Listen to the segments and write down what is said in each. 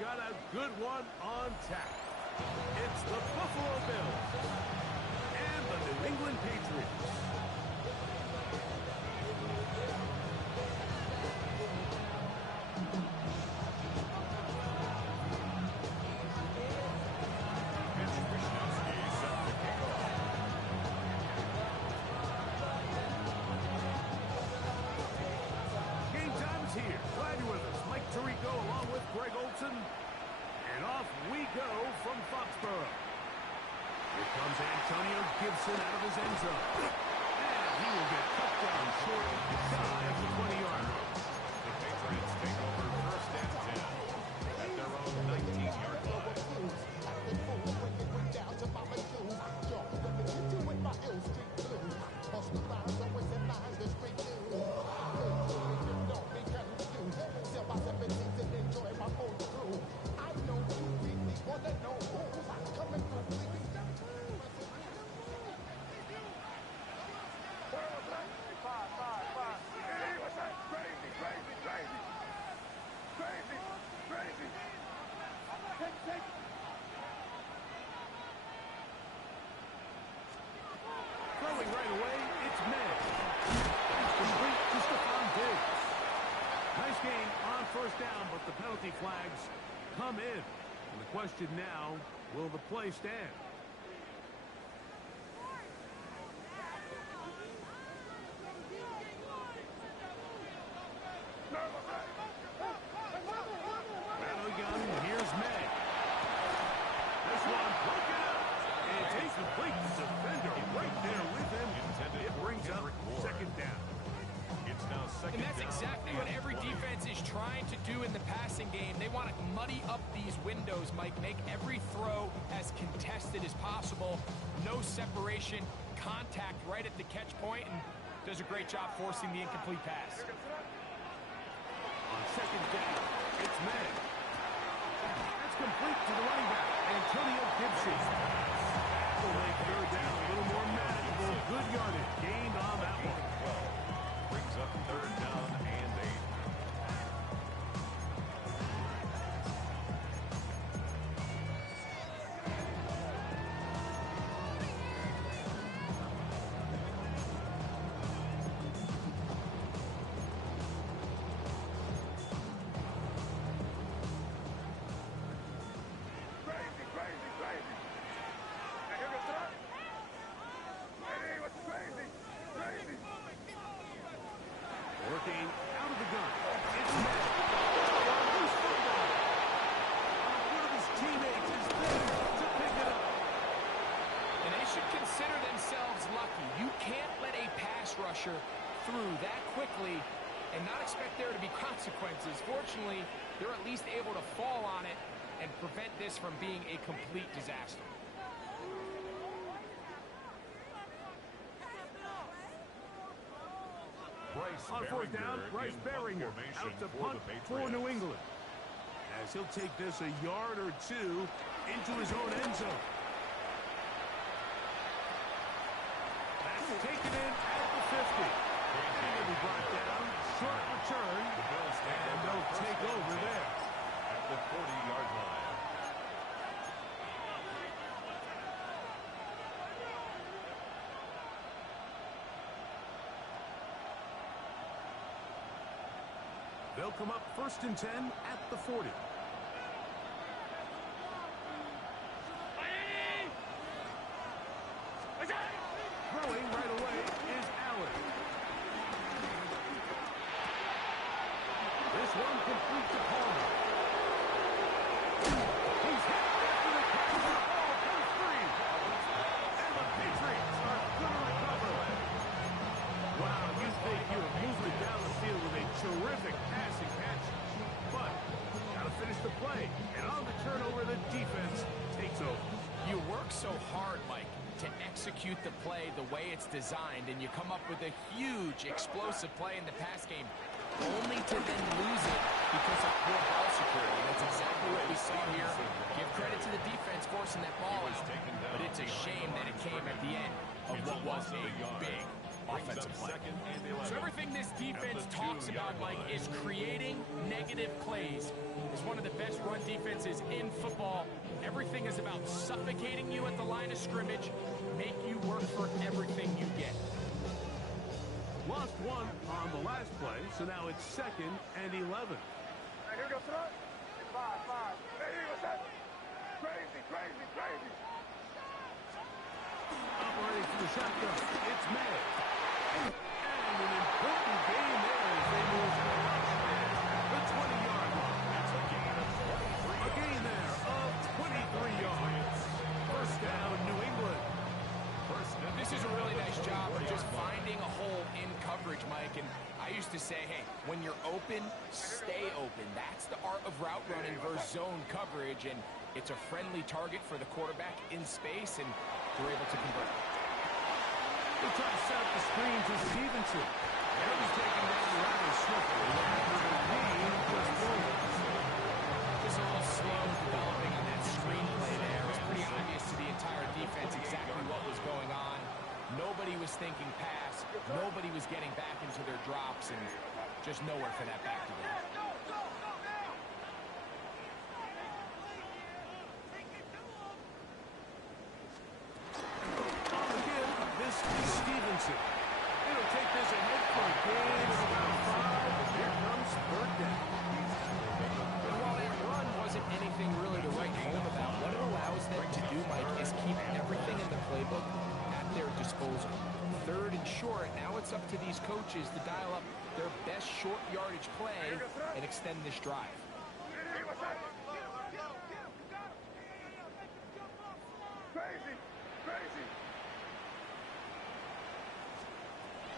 got a good one on tap. It's the Buffalo Bills and the New England Patriots. Game time is here. Glad you're with us. Mike Tirico along with Greg Olson. And off we go from Foxborough. Here comes Antonio Gibson out of his end zone. And he will get cut down short shy of the 20-yard line. The Patriots take over first and 10 at their own 19-yard line. Throwing right away, it's Meg. It's complete to Stephon Diggs. Nice gain on first down, but the penalty flags come in. And the question now, will the play stand? Battle gun, here's Meg. This one broken up. And it's complete. Defender right there with him. It brings up second down. It's now second And that's down exactly and what every 20. defense is trying to do in the passing game. They want to muddy up these windows, Mike, make every throw as contested as possible. No separation, contact right at the catch point, and does a great job forcing the incomplete pass. On second down, it's Meg. That's complete to the running back, Antonio Gibson. Will make third down a little more manageable. Good yardage gained on that one. 12 brings up third down and 8. Working out of the gun. It's Meg. Loose football. One of his teammates is there to pick it up. And they should consider themselves lucky. You can't let a pass rusher through that quickly and not expect there to be consequences. Fortunately, they're at least able to fall on it and prevent this from being a complete disaster. On fourth down, Bryce Baringer out to punt for New England. As he'll take this a yard or two into his own end zone. That's taken in at the 50. And he'll be brought down, short return, and they'll take over there. At the 40-yard line. They'll come up first and 10 at the 40. Throwing right away is Allen. This one complete to Palmer. He's hit after the catch. The ball comes free. And the Patriots are going to recover. Wow, you think you have moved it down the field with a terrific passing catch. But got to finish the play. And on the turnover, the defense takes over. You work so hard, Mike, to execute the play the way it's designed, and you come up with a huge explosive play in the pass game, only to then lose it because of poor ball security. That's exactly what we saw here. Give credit to the defense forcing that ball out, but it's a shame that it came at the end of what was a big offensive play. So everything this defense talks about, Mike, is creating negative plays. It's one of the best run defenses in football. Everything is about suffocating you at the line of scrimmage, make you work for everything you get. Lost one on the last play, so now it's 2nd and 11. Here we go, son. 5. Hey, what's that? Crazy. Operating from the shotgun, it's May. And an important gain there as they move to the 20-yard line. That's a gain of 23. A gain there of 23 yards. First down, New England. This is a really nice job of just finding a hole in coverage, Mike. And I used to say, hey, when you're open, stay open. That's the art of route running versus zone coverage. And it's a friendly target for the quarterback in space, and they're able to convert. They try to set up the screen to Stevenson. And he's taken down rather swiftly. Just a little slow developing on that screenplay there. It was pretty obvious to the entire defense exactly what was going on. Nobody was thinking pass. Nobody was getting back into their drops, and just nowhere for that back to go. On the give, this is Stevenson. It'll take this ahead for a gain of about 5. Here comes 3rd down. And while that run wasn't anything really to write home about, what it allows them to do, Mike, is keep everything in the playbook at their disposal. 3rd and short, now it's up to these coaches to dial up their best short yardage play and extend this drive. Crazy.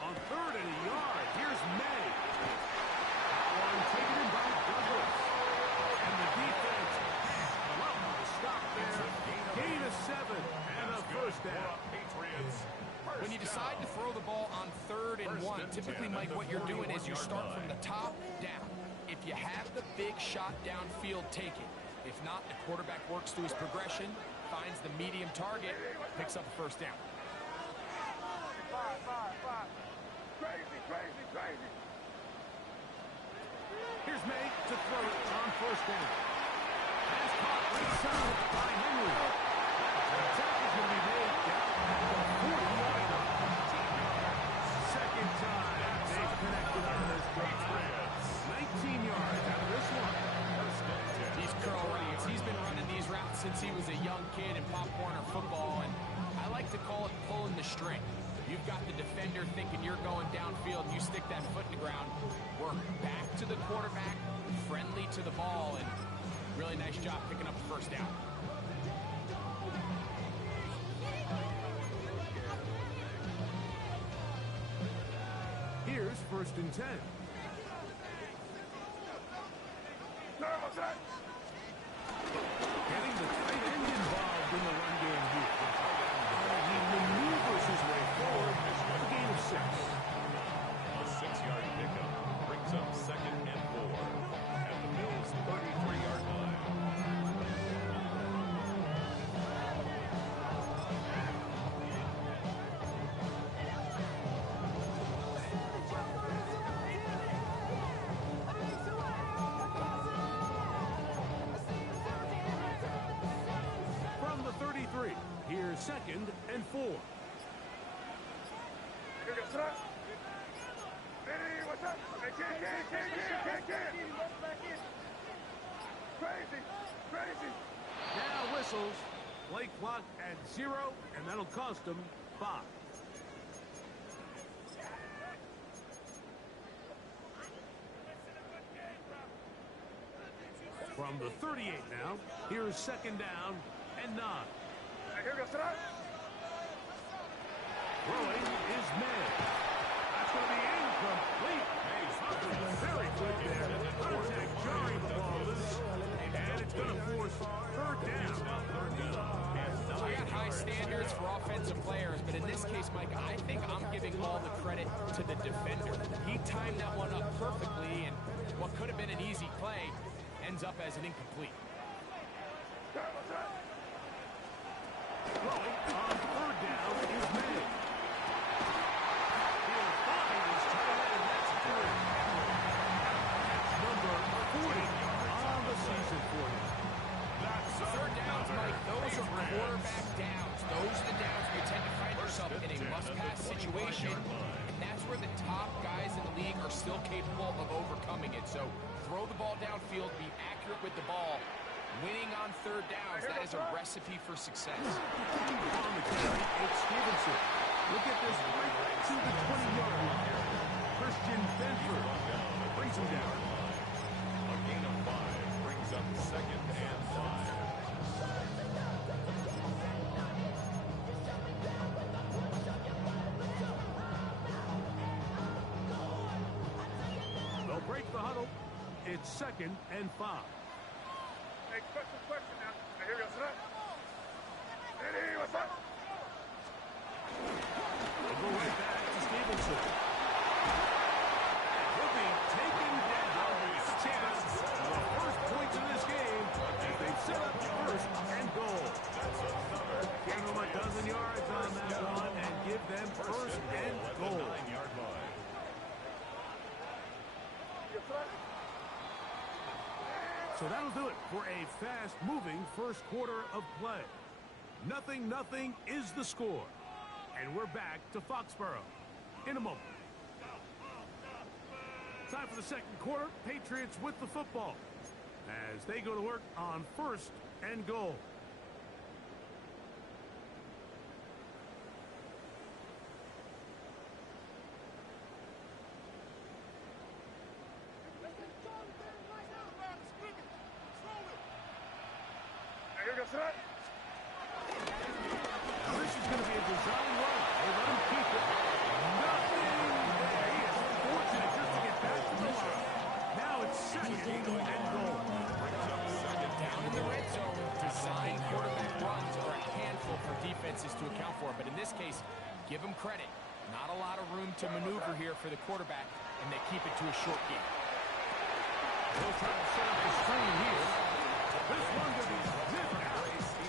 On 3rd and a yard, here's May. That one taken in by Douglas. And the defense will stop there. Gain of 7 and a first down. Patriots. When you decide to throw the ball on 3rd and 1, typically, Mike, what you're doing is you start from the top down. If you have the big shot downfield, take it. If not, the quarterback works through his progression, finds the medium target, picks up a first down. 5. Crazy. Here's May to throw it on 1st down. Pass caught inside by Henry. The tackle's going to be made down at the 40-yard line. 2nd time they've connected on this drive. 19 yards out of this one. These curl routes, he's been running these routes since he was a young kid in Pop Warner football, and I like to call it pulling the string. You've got the defender thinking you're going downfield, and you stick that foot in the ground, work back to the quarterback, friendly to the ball, and really nice job picking up the first down. Here's 1st and 10. Getting the tight end involved in the run game here. He maneuvers his way forward. A gain of 6. A 6-yard pickup brings up 2nd and 4 at the Bills' 33-yard line. From the 33, here's 2nd and 4. Here we go, son. Hey, what's up? Hey, kid. Crazy. Now whistles. Play clock at 0, and that'll cost them 5. From the 38 now, here's 2nd down and 9. Hey, here we go, son. Throwing is May. That's going to be incomplete. Very good there. Contact jarring the ball loose. And it's going to force 3rd down. We got high standards for offensive players, but in this case, Mike, I think I'm giving all the credit to the defender. He timed that one up perfectly, and what could have been an easy play ends up as an incomplete. Throwing on 3rd down is May. pass situation, and that's where the top guys in the league are still capable of overcoming it. So throw the ball downfield, be accurate with the ball. Winning on third downs, that is a recipe for success. On the carry, it's Stevenson. Look at this, right to the 20-yard line. Christian Benford brings him down. A gain of 5 brings up 2nd and 5. They'll break the huddle. It's 2nd and 5. Hey, question now. Now, here goes that. Hey, what's up? They'll go right back to Stevenson. He'll be taken down. Chance for the first points in this game as they set up 1st and goal. Give them a dozen yards on that one and give them 1st and goal. 9-yard line. So that'll do it for a fast-moving first quarter of play. 0-0 is the score. And we're back to Foxborough in a moment. Time for the second quarter. Patriots with the football as they go to work on 1st and goal. Now, here goes that. Now this is going to be a design run. They let him keep it. Nothing there. He is fortunate just to get back to the line. Now it's 2nd and goal. Down in the red zone, design quarterback runs are a handful for defenses to account for. But in this case, give them credit. Not a lot of room to maneuver here for the quarterback, and they keep it to a short game. They'll try to set up the screen here. This one going to be zipped out.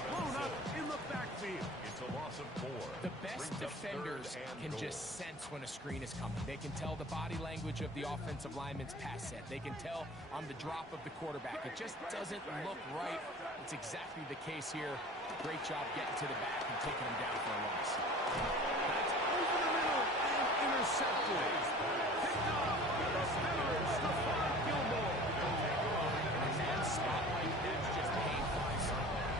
Blown up in the backfield. It's a loss of 4. The best Brings up defenders 3rd and can goal. just sense when a screen is coming. They can tell the body language of the offensive lineman's pass set. They can tell on the drop of the quarterback. It just doesn't look right. It's exactly the case here. Great job getting to the back and taking him down for a loss. That's over the middle and intercepted. Picked off by the veteran Stephon Gilmore. A man spot like this just paying flies.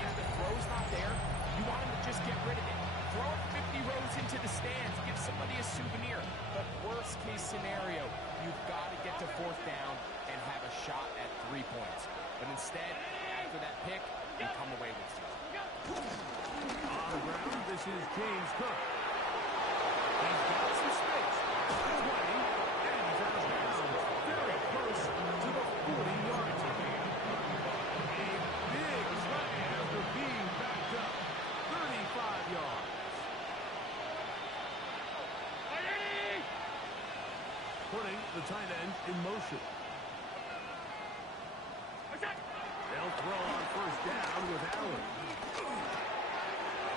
If the throw's not there, you want him to just get rid of it. Throw it 50 rows into the stands. Give somebody a souvenir. But worst case scenario, you've got to get to 4th down and have a shot at 3 points. But instead, after that pick, you come away with something. On the ground, this is James Cook. He's got some space. 20, and he's out of bounds. Very close to the 40-yard line. A big play after being backed up. 35 yards. Putting the tight end in motion. They'll throw on 1st down with Allen.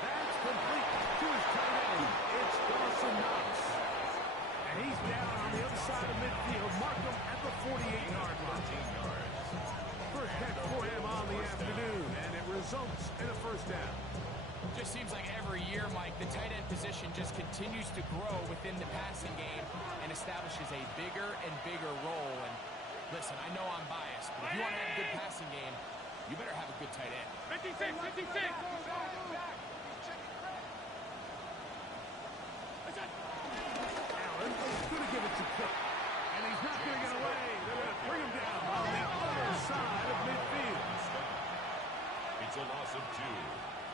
That's complete to his tight end. It's Dawson Knox. And he's down on the other side of midfield. Mark him at the 48-yard line. 13 yards. First catch for him on the afternoon, and it results in a 1st down. Just seems like every year, Mike, the tight end position just continues to grow within the passing game and establishes a bigger and bigger role. And listen, I know I'm biased, but if you want to have a good passing game, you better have a good tight end. 56, 56. Allen is going to give it to Cook. And he's not going to get away. They're going to bring him down on the other side of midfield. It's a loss of 2.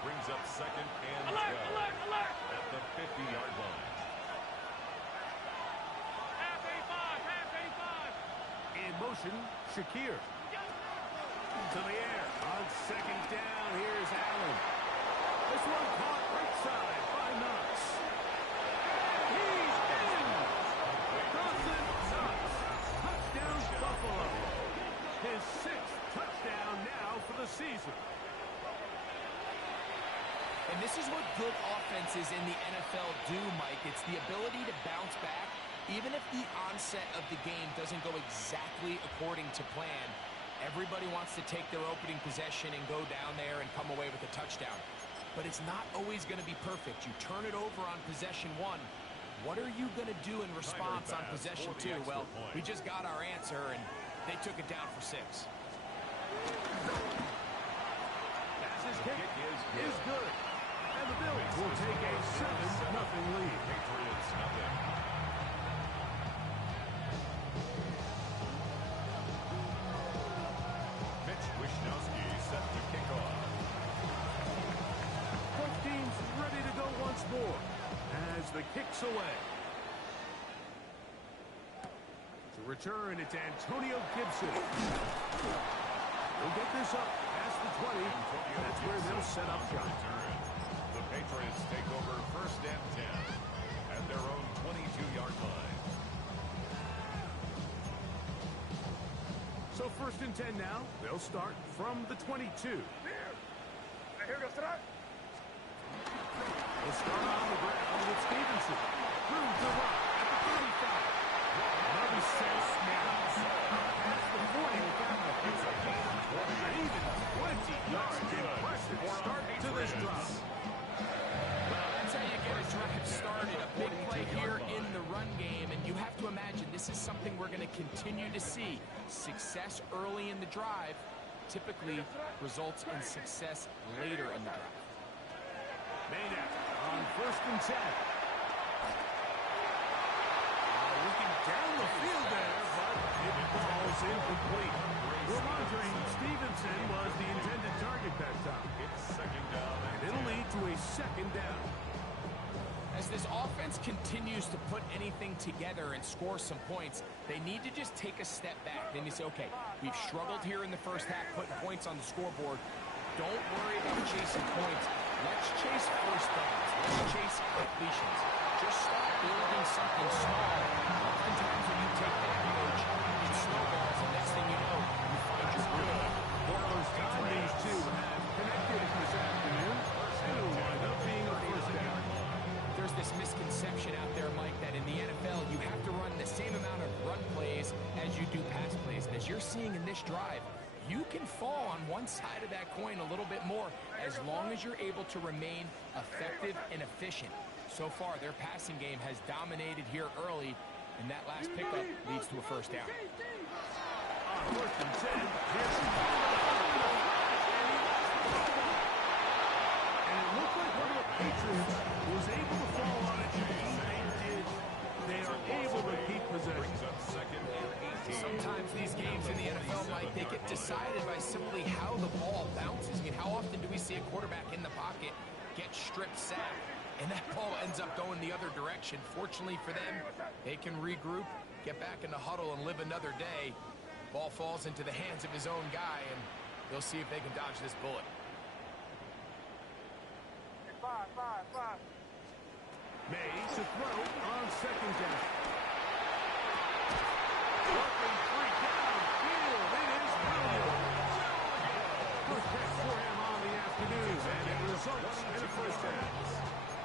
Brings up 2nd and 12. Alert. At the 50-yard line. Half 85. In motion, Shakir. To the air. On 2nd down, here's Allen. This one caught right side by Knox. And he's in. Dawson Knox. Touchdown, Buffalo. His 6th touchdown now for the season. And this is what good offenses in the NFL do, Mike. It's the ability to bounce back, even if the onset of the game doesn't go exactly according to plan. Everybody wants to take their opening possession and go down there and come away with a touchdown. But it's not always going to be perfect. You turn it over on possession 1, What are you going to do in response on possession 2? Well, we just got our answer, and they took it down for 6. As his kick is good. And the Bills will take a 7-0 lead. Patriots nothing. Mitch Wishnowski set to kick off. Both teams ready to go once more as the kick's away. To return, it's Antonio Gibson. He'll get this up past the 20. That's where they'll set up shop. The Patriots take over 1st and 10 at their own 22-yard line. So 1st and 10 now. They'll start from the 22. Here goes tonight. They'll start on the ground with Stevenson. Through the rock at the 35. Another set snaps. Past the 40 without a hit. An even 20 yards. Impressive start to this drive. Well, that's how you get a drive started. A big play here in the run game, and you have to imagine this is something we're going to continue to see. Success early in the drive typically results in success later in the drive. Maynard on 1st and 10. Looking down the field there, but it falls incomplete. Ramondre Stevenson was the intended target that time. It's 2nd down. And it'll lead to a 2nd down. As this offense continues to put anything together and score some points, they need to just take a step back. Then you say, okay, we've struggled here in the first half, putting points on the scoreboard. Don't worry about chasing points. Let's chase first downs. Let's chase completions. Just start building something small. Oftentimes when you take that approach, it snowballs, and next thing you know, you find your groove. For those time these two have connected this afternoon, and it'll wind up being a 1st down. There's this misconception out there, Mike, that in the NFL, you have to run the same amount of run plays as you do pass plays. And as you're seeing in this drive, you can fall on one side of that coin a little bit more as long as you're able to remain effective and efficient. So far, their passing game has dominated here early, and that last pickup leads to a 1st down. On 1st and 10, here's and it looked like one of the Patriots was able to fall on it. They are able to keep possession. Brings up 2nd and 18. Sometimes these games in the NFL, Mike, they get decided by simply how the ball bounces. I mean, how often do we see a quarterback in the pocket get stripped sack, and that ball ends up going the other direction? Fortunately for them, they can regroup, get back in the huddle, and live another day. Ball falls into the hands of his own guy, and they'll see if they can dodge this bullet. Five. May to throw on 2nd down. Working 3 downfield. It is Williams. First catch for him on the afternoon, and it results in a 1st down.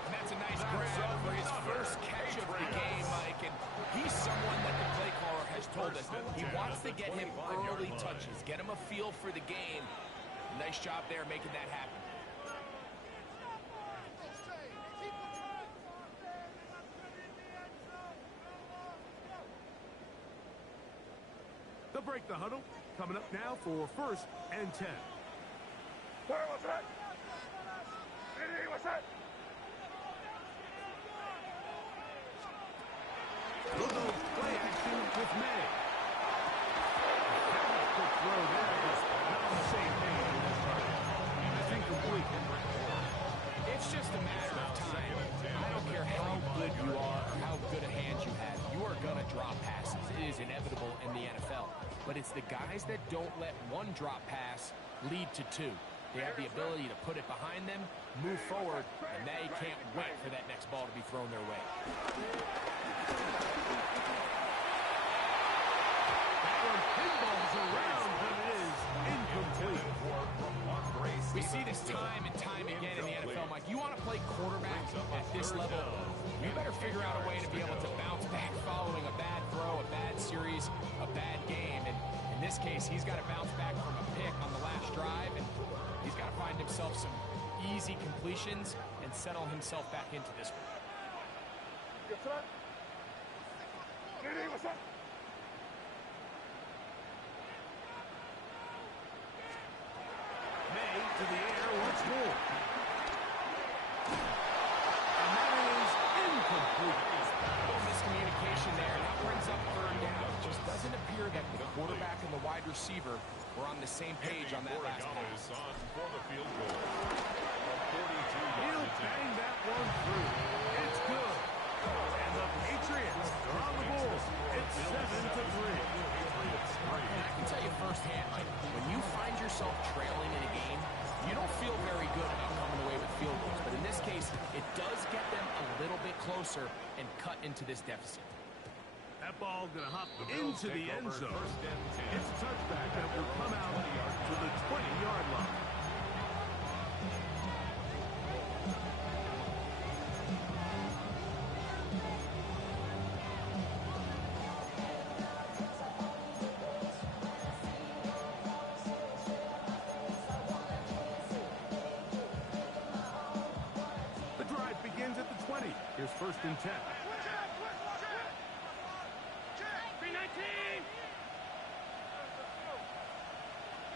And that's a nice grab for his first catch of the game, Mike. And he's someone that the play caller has told us he wants to get him early touches, get him a feel for the game. Nice job there making that happen. They'll break the huddle. Coming up now for 1st and 10. What's that? What's that? We'll go play action with May. Quick throw there. Not on the same page in this part. That's incomplete. It's just a matter of time. I don't care how good you are or how good a hand you have. You are going to drop passes. It is inevitable in the NFL. But it's the guys that don't let one drop pass lead to 2. They have the ability to put it behind them, move forward, and they can't wait for that next ball to be thrown their way. That one pinballs around, but it is incomplete. We see this time and time again in the NFL, Mike. You want to play quarterback at this level, you better figure out a way to be able to bounce back following a bad throw, a bad series, a bad game. And in this case, he's got to bounce back from a pick on the last drive, and he's got to find himself some easy completions and settle himself back into this one. Yes, sir. Ready, what's up? May to the air once more. And that is incomplete. Little miscommunication there. That brings up third down. It just doesn't appear that the quarterback and the wide receiver were on the same page on that last pass. On for the field goal. He'll bang that one through. It's good. And the Patriots are on the board. It's 7-3. And I can tell you firsthand, Mike, when you find yourself trailing in a game, you don't feel very good about coming away with field goals. But in this case, it does get them a little bit closer and cut into this deficit. That ball going to hop into the end zone. It's a touchback that will come out to the 20-yard line. The drive begins at the 20. Here's 1st and 10.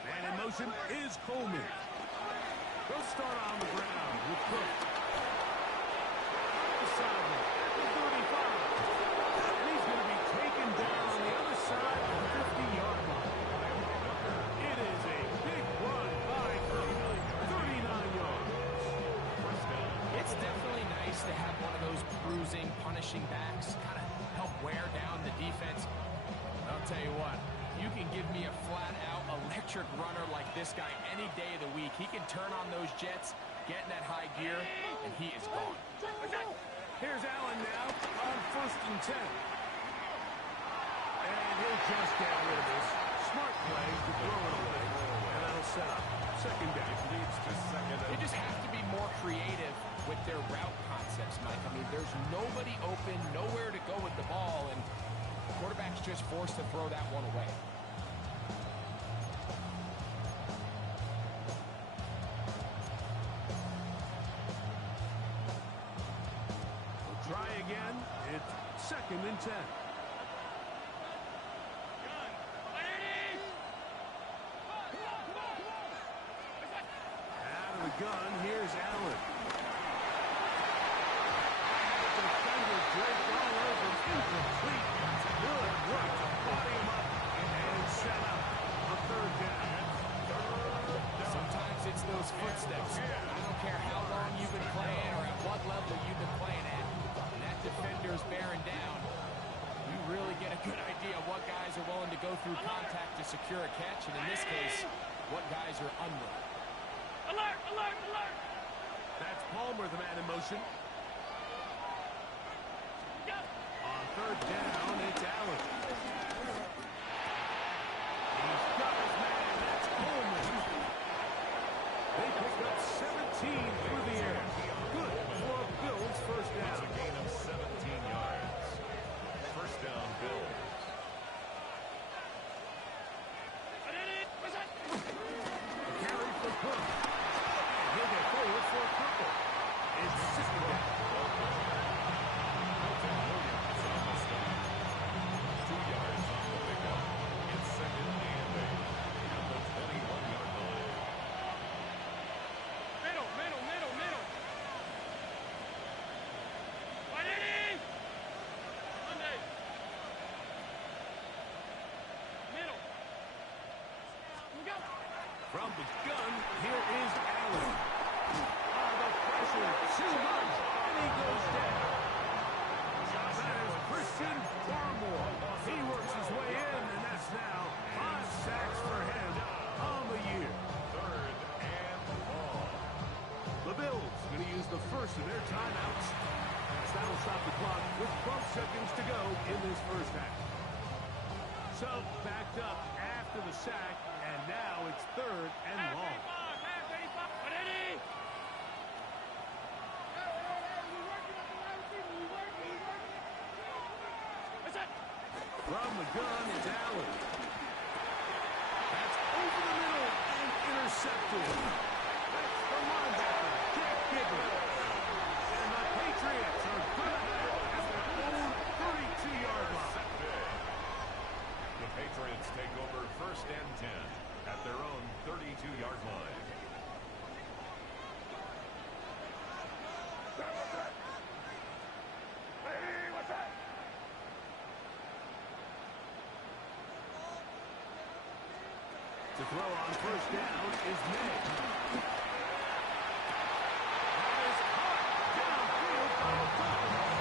Man in motion is Coleman. They'll start on the ground with Cook. The sideline at the 35. And he's going to be taken down on the other side of the 50-yard line. It is a big run by Cook. 39 yards. It's definitely nice to have one of those bruising, punishing backs, kind of help wear down the defense. I'll tell you what, you can give me a flat-out electric runner like this guy any day of the week. He can turn on those jets, get in that high gear, and he is gone. Here's Allen now on 1st and 10. And he'll just get rid of this. Smart play to throw it away. And that'll set up 2nd down. It leads to 2nd. They just have to be more creative with their route concepts, Mike. I mean, there's nobody open, nowhere to go with the ball, and the quarterback's just forced to throw that one away. We'll try again. It's 2nd and 10. Out of the gun, here's Allen. Defender draped all over, incomplete. Good work to body him up and set up a 3rd down. Sometimes it's those footsteps. I don't care how long you've been playing or at what level you've been playing at. When that defender's bearing down, you really get a good idea of what guys are willing to go through contact to secure a catch, and in this case, what guys are unwilling. Alert, alert, alert! That's Palmer, the man in motion. On 3rd down, it's Allen. He's got his man. That's Coleman. They pick up 17 through the air. Good for a Bills 1st down. It's a gain of 17 yards. 1st down, Bills. A carry for Cook. He'll get forward for a couple. It's 2nd down. Williams on the stop. 2 yards on the pickup. It's 2nd and 8 at the 21-yard line. Middle, middle, middle, middle. Ready? Monday. Middle. We go. From the gun, here is Allen. The pressure, too much, and he goes down. That is Christian Barmore. He works his way in, and that's now 5 sacks for him on the year. 3rd and long. The Bills going to use the first of their timeouts. As that'll stop the clock with 12 seconds to go in this 1st half. So, backed up after the sack, and now it's 3rd and long. From the gun, it's Allen. That's over the middle and intercepted. That's the linebacker, Jack Gibbons. And the Patriots are good at it after throw on first down is made. That is caught downfield by O'Connell.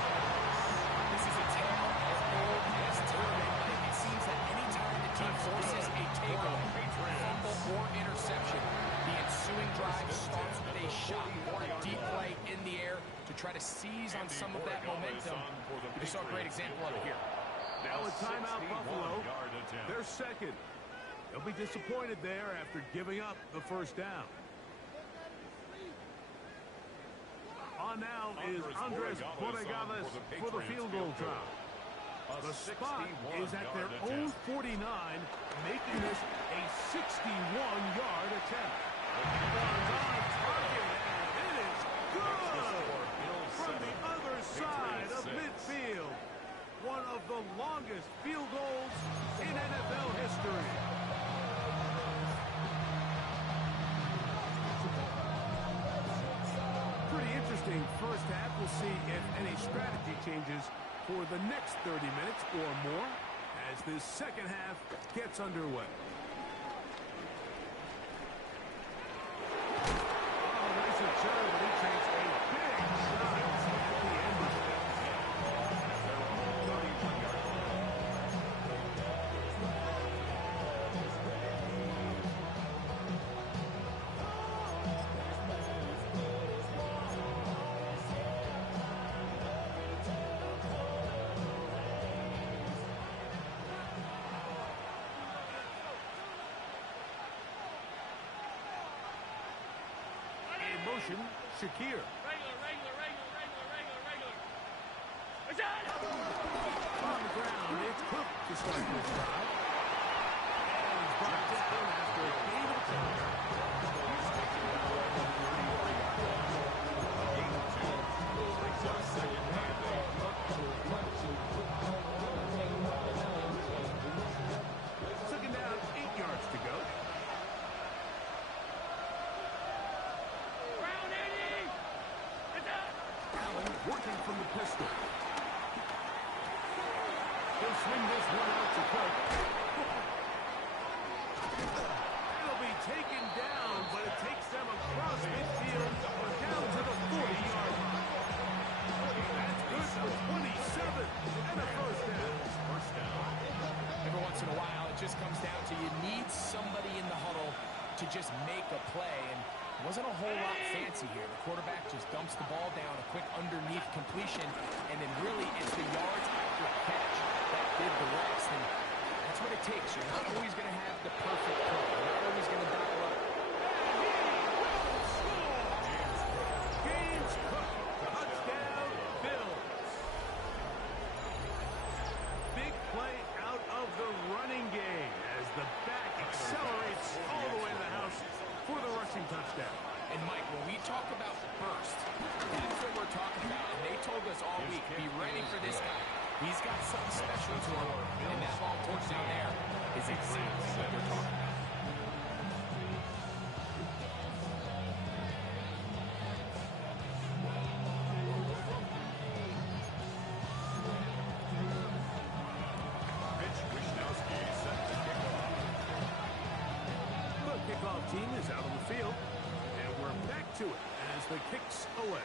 This is a tale as old as time. It seems that any time the team forces a takeaway, fumble, or interception, the ensuing drive starts with a shot or a deep play in the air to try to seize on some of that momentum. We saw a great example of it here. Now a timeout, Buffalo. They're second. They'll be disappointed there after giving up the first down. On now is Andres Borregales for the field goal try. The spot is at their own 49, making this a 61-yard attempt. On target, and it is good from the other side of midfield. One of the longest field goals in NFL history. Pretty interesting first half. We'll see if any strategy changes for the next 30 minutes or more as this second half gets underway. Oh, nice return, but he takes a big shot at the end of it. Motion, Shakir. Regular. On the ground, it's Cook to start this drive. And he's brought down after a gain of 10. Second down, 8 yards to go. Working from the pistol. He'll swing this one out to Cook. It'll be taken down, but it takes them across midfield down to the 40-yard line. That's good for 27 and a first down. Every once in a while, it just comes down to you need somebody in the huddle to just make a play, and wasn't a whole lot fancy here. The quarterback just dumps the ball down, a quick underneath completion, and then really it's the yards after catch that did the rest. And that's what it takes. You're not always going to have the perfect play. You're not always going to dial up. James Cook, touchdown, Bills. Big play out of the running game as the back accelerates all the way to the house for the rushing touchdown. And Mike, when we talk about burst, that's what we're talking about. And they told us all week, be ready for this guy. He's got something special to him, and that long touchdown there is exactly what they're talking about. Kickoff team is out on the field, and we're back to it as the kick's away.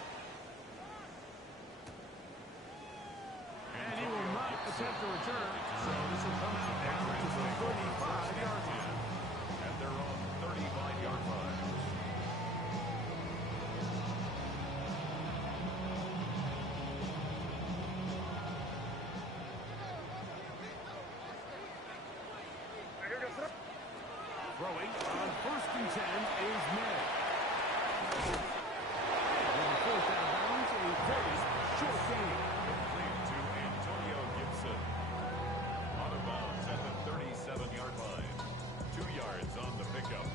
And he will not attempt to return, so this will come out down to the 35-yard line. And they're on 35-yard line. Throwing on 1st and 10 is May. With the fourth down bounds, a very short gain. Complete to Antonio Gibson. Out of bounds at the 37-yard line. 2 yards on the pickup.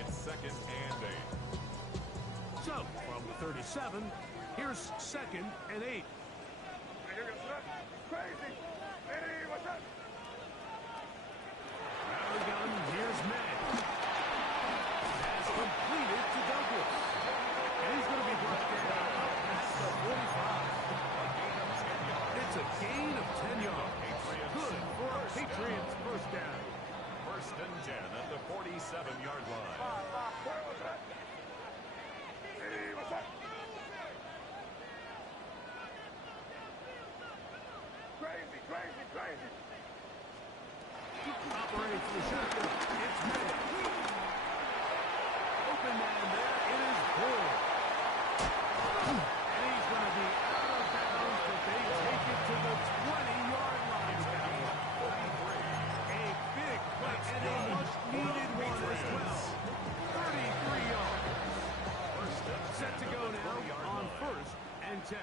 It's 2nd and 8. So, from the 37, here's 2nd and 8. Crazy. Hey, what's up? Out of the gun, here's May. Has completed to Douglas. And he's going to be brought down at the 45. It's a gain of 10 yards. Good for a Patriots first down. 1st and 10 at the 47-yard crazy. Operates the shotgun. It's May. Open man there. It is Bull. And he's going to be out of bounds, but they take it to the 20-yard line. A big play and a much-needed one as well. 33 yards. Set to go now on 1st and 10.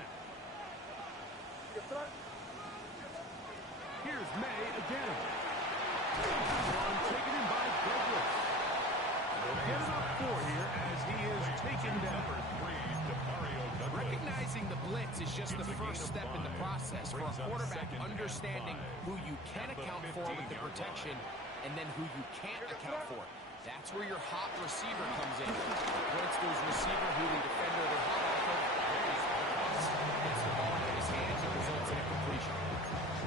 Here's May again. One taken in by Douglas. They'll get it up 4 here as he is taken down. Recognizing the blitz is just the first step in the process for a quarterback understanding who you can account for with the protection and then who you can't account for. That's where your hot receiver comes in. Once those receiver-who the defender they're hot off of, gets the ball in his hands and results in a completion.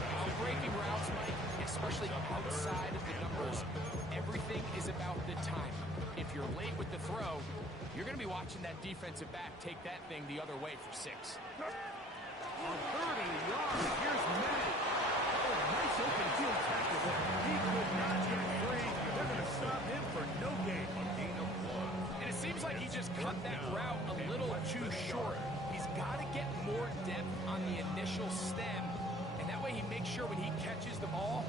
Now, breaking routes, Mike, especially outside of the numbers, everything is about the time. If you're late with the throw, you're going to be watching that defensive back take that thing the other way for 6. On 30 yards, here's May. Oh, nice open field tackle there. He could not get free. They're going to stop him for no gain. A gain of 1. And it seems like he just cut that route a little too short. He's got to get more depth on the initial stem, and that way he makes sure when he catches the ball,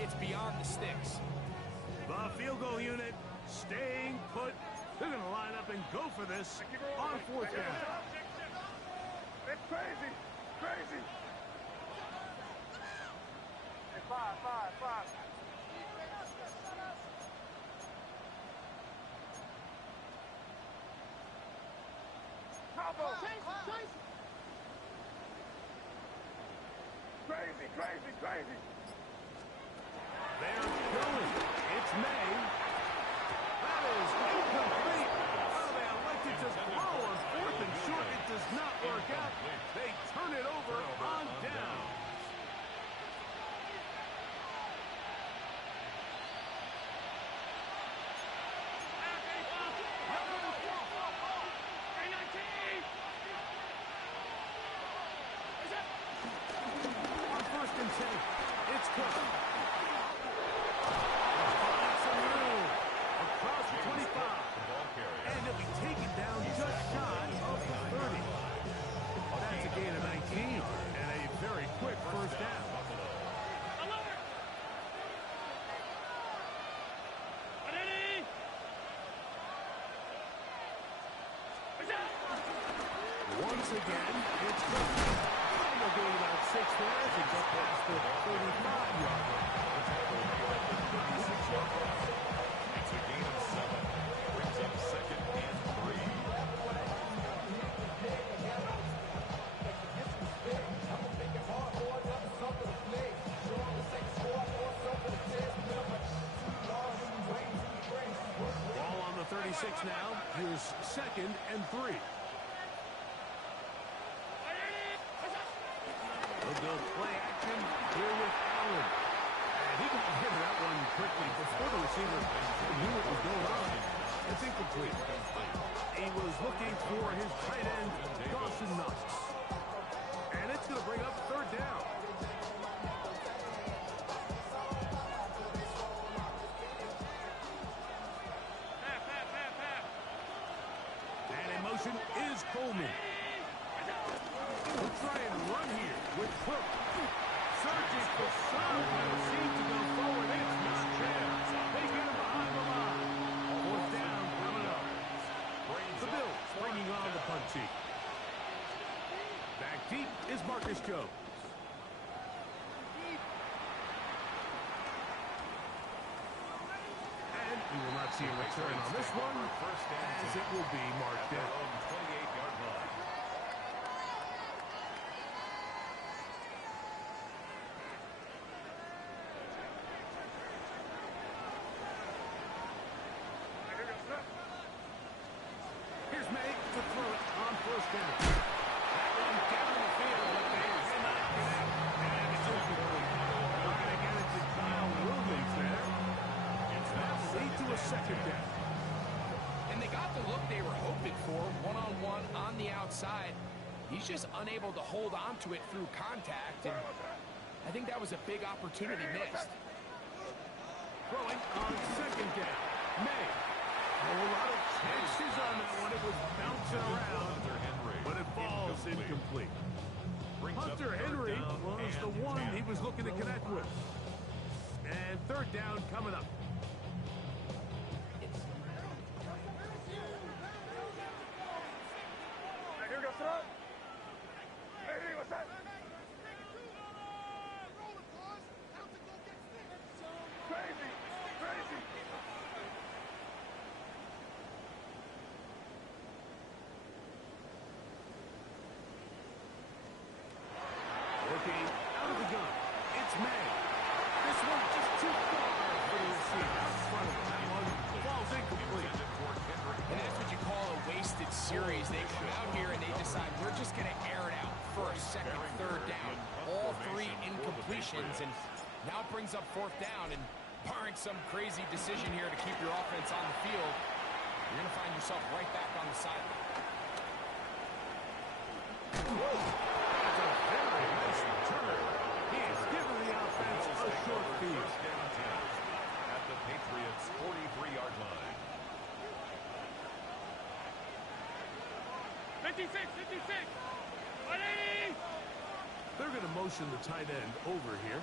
it's beyond the sticks. The field goal unit staying put. They're going to line up and go for this on 4th down. It's crazy. Crazy. Hey, 5. Combo. Crazy. They're going. It's May. That is incomplete. Oh, they elected to throw on 4th and short. It does not work out. They turn it over on down. On 1st and 10, it's Cook. Finds some room across the 25. And he'll be taken down just shy of the 30. That's a gain of 19 and a very quick 1st down. Once again, it's Cook. And they'll gain about 6 there as he gets past the 35-yard line. It's a gain of 7. Brings up 2nd and 3. Ball on the 36 now. Here's 2nd and 3. They'll go play action here with Allen. And he got rid of that one quickly before the receiver knew what was going on. It's incomplete. He was looking for his tight end, Dawson Knox. And it's going to bring up 3rd down. And in motion is Coleman. We'll try and run here with Cook. Searching for some, but it seems to go forward. It's not there. They get him behind the line. 4th down coming up. The Bills bringing on the punt team. Back deep is Marcus Jones. And we will not see a return on this one, as it will be marked down. 28-yard line. Here's May to throw it on 1st down. That one down the field, but they cannot connect. And it's incomplete. Trying to get it to Kyle Williams there. That'll lead to a 2nd down. And they got the look they were hoping for, one-on-one on the outside. He's just unable to hold on to it through contact, and I think that was a big opportunity missed. Throwing on second down. May. A whole lot of chances on that one. It was bouncing around, but it falls incomplete. Hunter Henry was the one he was looking to connect with. And third down coming up. Here we go, throw. Hey, what's that? Crazy, crazy. Looking out of the gun. It's May. This one just too far for the receiver. Out in front of him. That one falls incomplete. And that's what you call a wasted series. They come out here and they decide we're just going to air it out. First, second, third down. All three incompletions. And now it brings up fourth down. And barring some crazy decision here to keep your offense on the field, you're going to find yourself right back on the sideline. That's a very nice return. He has given the offense a short field. At the Patriots' 43-yard line. 56, 56. 180. They're going to motion the tight end over here.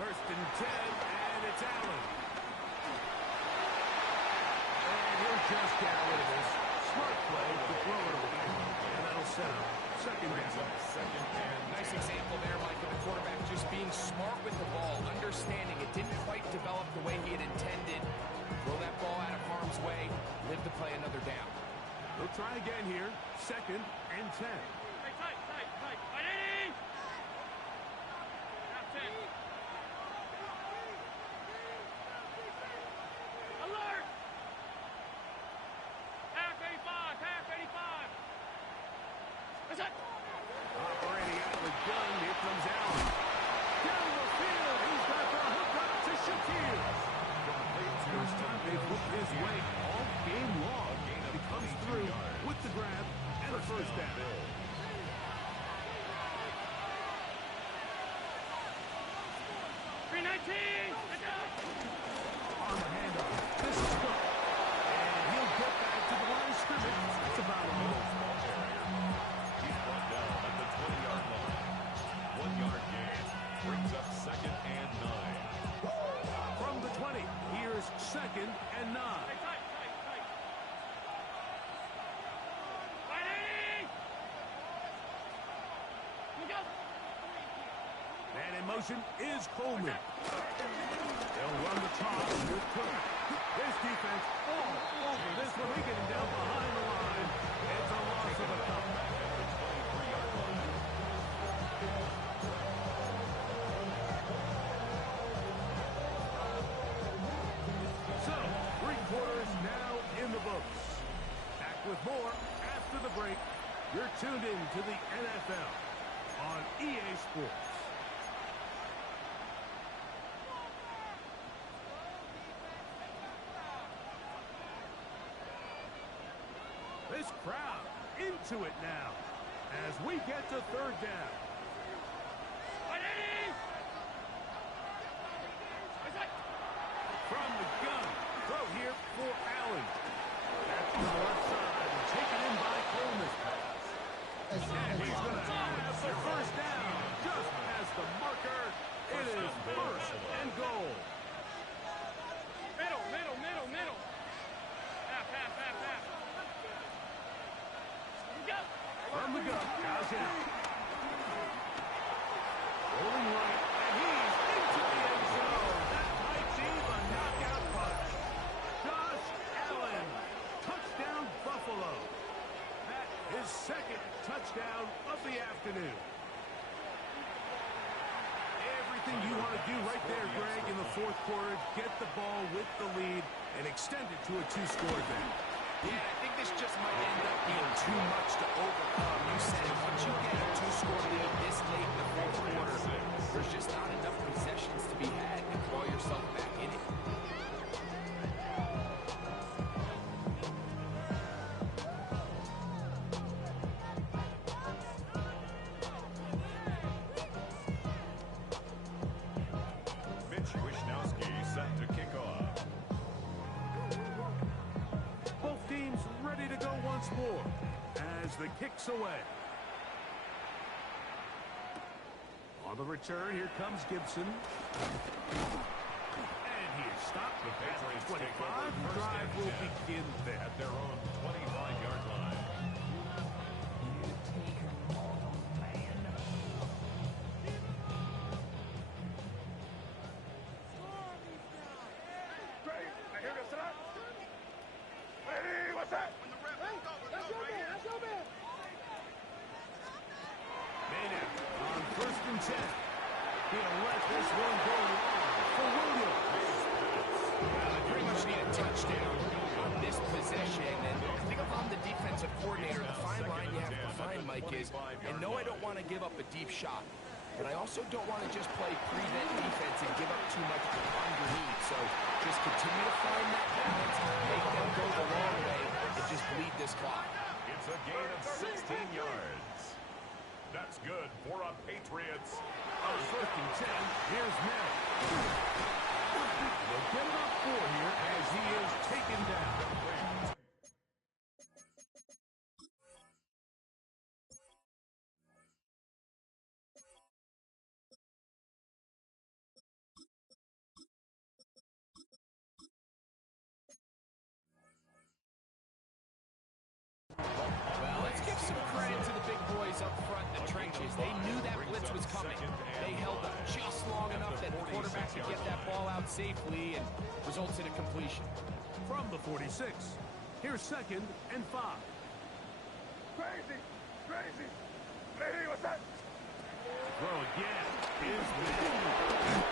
First and 10, and it's Allen. And he'll just get rid of this. Smart play to throw it away. And that'll set up second down. Nice example there, Mike, of the quarterback just being smart with the ball, understanding it didn't quite develop the way he had intended. Throw that ball out of harm's way, live to play another down. They'll try again here. Second and 10. Tight. 180. Now 10. Alert. Half 85, half 85. What's that? Operating out of the gun. Here comes Allen. Down the field. He's got the hook up to Shaquille. First time they've looked his way all game long. He comes through with the grab and a first down. 319. On the handoff. This is good. And he'll get back to the line of scrimmage. That's about a minute. He's brought down at the 20-yard line. 1 yard gain. Brings up second and 9. From the 20, here's second and 9. Tight. 180. Look out. Man in motion is Coleman. They'll run the toss with Cook. This defense all over this one. They get him down behind the line. It's a loss of a couple. So, 3 quarters now in the books. Back with more after the break. You're tuned in to the NFL on EA Sports. This crowd into it now as we get to third down. 180. From the gun, throw here for Allen. Back to the left side, taken in by Coleman. And he's going to have the first down just as the marker. It is first and goal. Middle. Half. Go. From the gun, Kazan. Rolling right, and he's into the end zone. That might be the knockout punch. Josh Allen, touchdown Buffalo. That is second touchdown of the afternoon. Everything you want to do right there, Greg, in the fourth quarter, get the ball with the lead and extend it to a 2-score advantage. Yeah, I think this just might end up being too much to overcome. You said it. Once you get a 2-score lead this late in the fourth quarter, there's just not enough possessions to be had to claw yourself back in it. more as the kick's away. On the return, here comes Gibson. And he is stopped. The Patriots take 25. over The first drive and will 10 begin there. at their own 25-yard line. He'll let this one go long for Williams. They pretty much need a touchdown on this possession. And I think if I'm the defensive coordinator, the fine line you have to find, Mike, is, and no, I don't want to give up a deep shot, but I also don't want to just play prevent defense and give up too much underneath. So just continue to find that balance, make them go the long way, and just bleed this clock. It's a gain of 16 yards. That's good for a Patriots. On 1st and 10, here's Mel. They'll get it up 4 here as he is taken down. Well, let's give some credit to the big boys up front in the trenches. They knew that blitz was coming. They held up just long enough that the quarterback could get that ball out safely and results in a completion. From the 46, here's 2nd and 5. Crazy! Crazy! Hey, what's that? Throw again is made.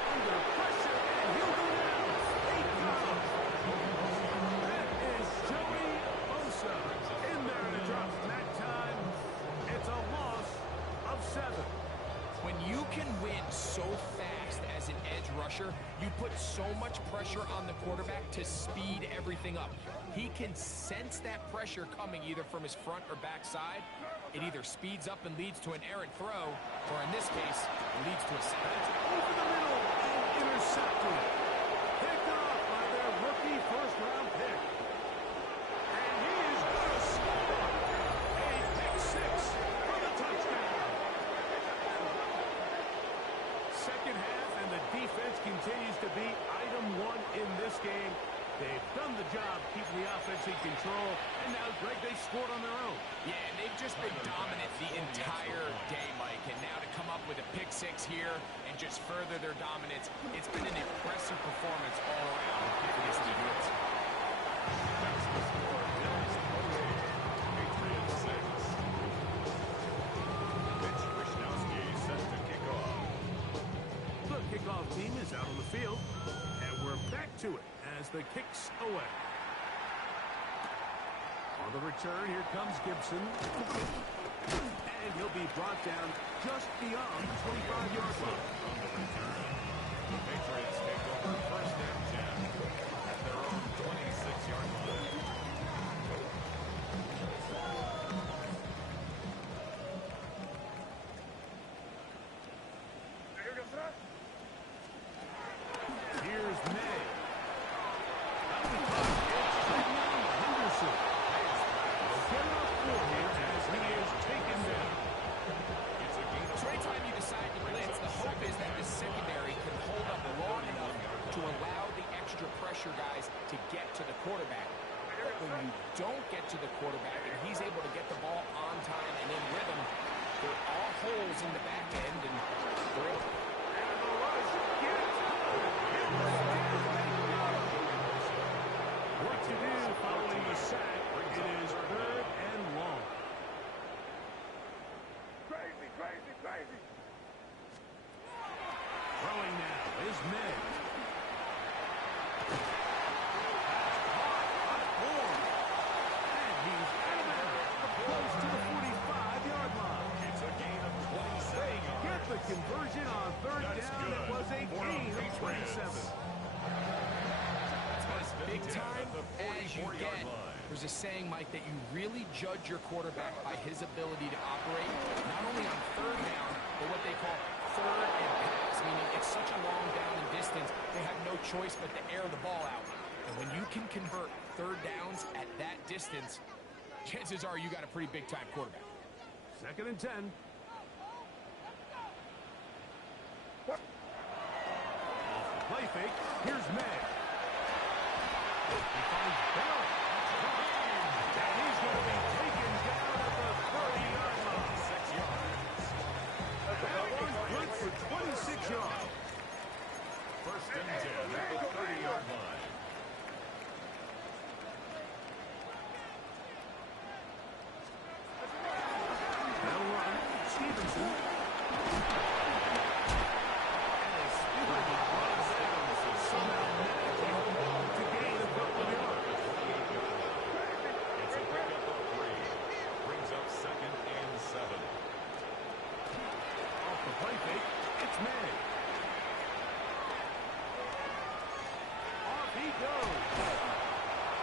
Under pressure, and he'll go down. 8 yards. That is Joey Bosa in there, and it drops. That time, it's a loss of 7. When you can win so fast as an edge rusher, you put so much pressure on the quarterback to speed everything up. He can sense that pressure coming either from his front or back side. It either speeds up and leads to an errant throw, or in this case, it leads to a sack. Over the middle and intercepted. Picked off by their rookie first-round pick. And he is going to score. A pick 6 for the touchdown. Second half, and the defense continues to be item 1 in this game. They've done the job keeping the offense in control, and now, Greg, they scored on their own. Yeah, and they've just been dominant the entire day, Mike. And now to come up with a pick 6 here and just further their dominance, it's been an impressive performance all around for this defense. That's the score. Bills 28, Patriots 6. Mitch Wishnowsky set to kick off. The kickoff team is out on the field, and we're back to it as the kick's away. On the return, here comes Gibson. And he'll be brought down just beyond the 25-yard line. The Patriots take over 1st and 10 at their own 26-yard line. Here's May. That'll be caught. It's Trayvon Henderson. They'll get it up 4 here as he is taken down. It's a gain of So anytime you decide to blitz, the hope is that the secondary can hold up long enough to allow the extra pressure guys to get to the quarterback. But when you don't get to the quarterback and he's able to get the ball on time and in rhythm, there are all holes in the back end, and they're able to. And the rush gets what to do following the sack. It is 3rd and long. Crazy, crazy, crazy! Throwing now is May. And he's out of there, close to the 45-yard line. It's a gain of 27 They yards. get the conversion on 3rd That's down. good It was a for gain the of 27. Patriots. As big time at the as you 44-yard get. line. There's a saying, Mike, that you really judge your quarterback by his ability to operate not only on 3rd down, but what they call 3rd and pass, meaning it's such a long down and distance, they have no choice but to air the ball out. And when you can convert 3rd downs at that distance, chances are you got a pretty big-time quarterback. 2nd and 10. Off the play fake. Here's May. He finds Bell. And he's going to be taken down at the 30-yard line. 6 yards. That one's good for 26 yards. 1st and 10 at the 30-yard line. They'll run. Stevenson. And a speedy run somehow managing to gain a couple of yards. It's a pickup of 3. Brings up 2nd and 7. Off the play fake, it's May. Off he goes.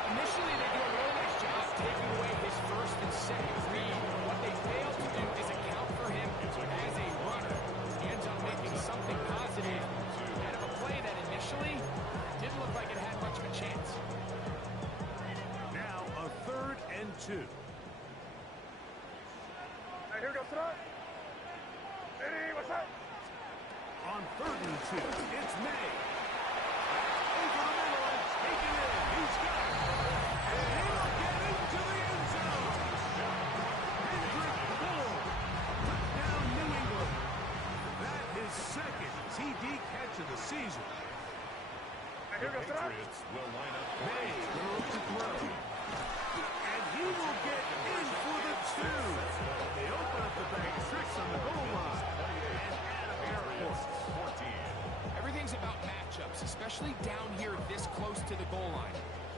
Initially, they do a really nice job taking away his 1st and 2nd read. What they fail to do is account for him as a runner. He ends up making something positive out of a play that initially didn't look like it had much of a chance. Now a 3rd and 2. Hey, here we go, tonight. Hey, what's that? On 3rd and 2, it's May. Over the middle and taken in. He's got it. And he'll get into the end zone. Hendrick Bull. Touchdown, New England. That is 2nd TD catch of the season. Hey, here we go, tonight. Patriots will line up May goes to throw. And he will get in for the 2. They open up the bag of tricks on the goal line. And add a pair of points. 14. Everything's about matchups, especially down here this close to the goal line.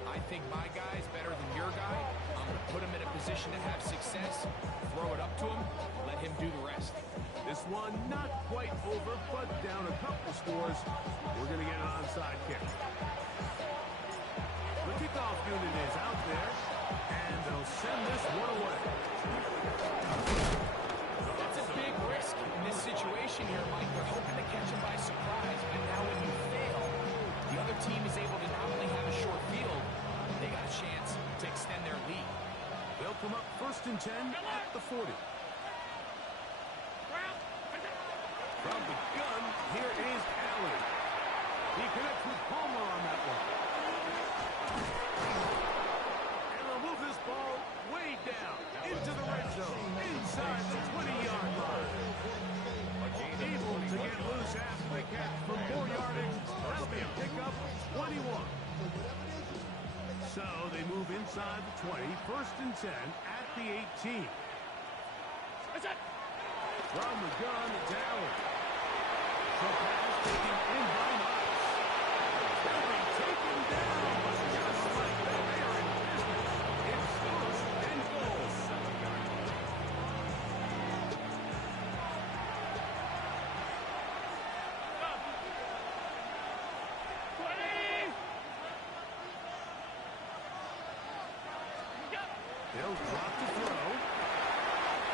I think my guy's better than your guy. I'm going to put him in a position to have success, throw it up to him, let him do the rest. This one not quite over, but down a couple scores. We're going to get an onside kick. The kickoff unit is out there, and they'll send this one away. That's a big risk in this situation here, Mike. They're hoping to catch him by surprise, but now when you fail, the other team is able to not only have a short field, they got a chance to extend their lead. They'll come up 1st and 10 at the 40. From the gun, here is Allen. He connects with Palmer on that one. And they'll move this ball way down into the red zone, inside the 20-yard line. Able to get loose after the catch for more yardage. That'll be a pickup, 21. So they move inside the 20, 1st and 10 at the 18. From the gun, it's Allen. The pass taken in by Knox. They'll be taken down, but just like that, they are in business. It's 1st and goal. They'll drop to throw.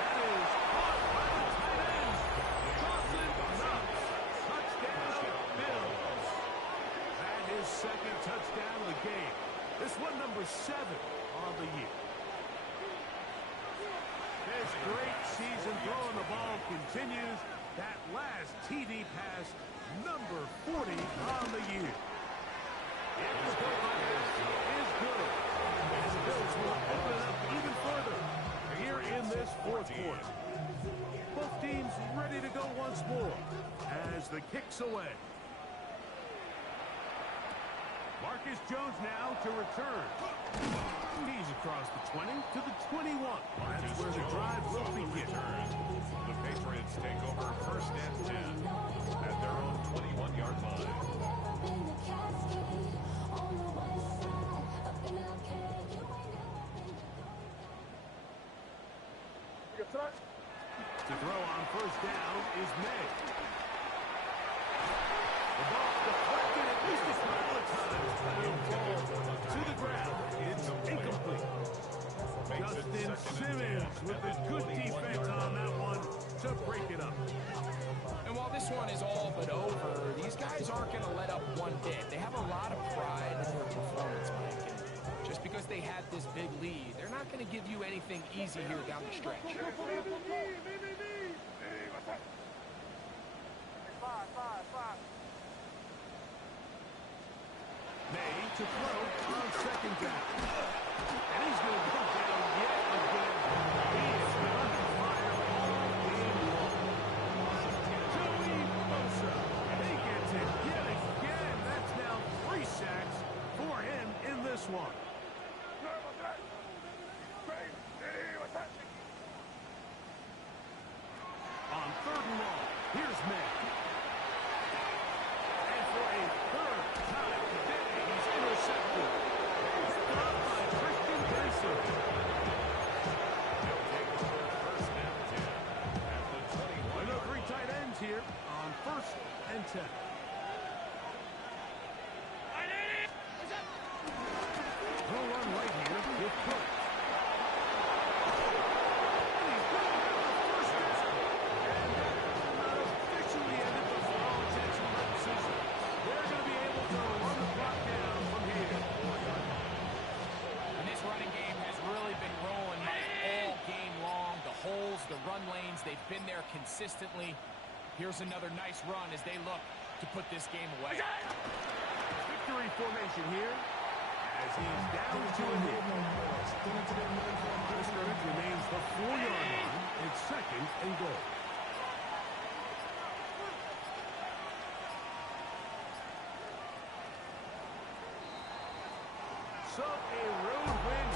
That is caught by the tight end. Dawson Knox. Touchdown, Bills. That is 2nd touchdown of the game. This one number 7 on the year. This great season throwing the ball continues. That last TD pass, number 40 on the year. If the play is good, and the Bills will open it up even further here in this 4th quarter. Both teams ready to go once more as the kick's away. Marcus Jones now to return. He's across the 20 to the 21. That's where the drive will begin. The Patriots take over 1st and 10 at their own 21-yard line. To throw on 1st down is May. The ball deflected at least a couple of times, but it'll fall to the ground. It's incomplete. Justin Simmons with a good defense on that one to break it up. And while this one is all but over, these guys aren't going to let up one bit. They have a lot of pride in their performance, Mike. And just because they had this big lead, they're not not going to give you anything easy here down the stretch. May to throw on second down. And he's going to go down yet again. He is on fire all game long. Joey Bosa. He gets it yet again. That's now 3 sacks for him in this one. On 3rd and long, here's May. And for a 3rd time today, he's intercepted. Stopped by Christian Benson. They'll take over first and 10 at the 21. Another 3 tight ends here on 1st and 10. They'll run right here with Cook. And he's bringing down the first down. And that will not officially end it, but for all intents and purposes, they're going to be able to run the clock down from here. And this running game has really been rolling all game long. The holes, the run lanes, they've been there consistently. Here's another nice run as they look to put this game away. Victory formation here as he is down to a hit. The scrimmage remains the 4-yard line. It's 2nd and goal. So a road win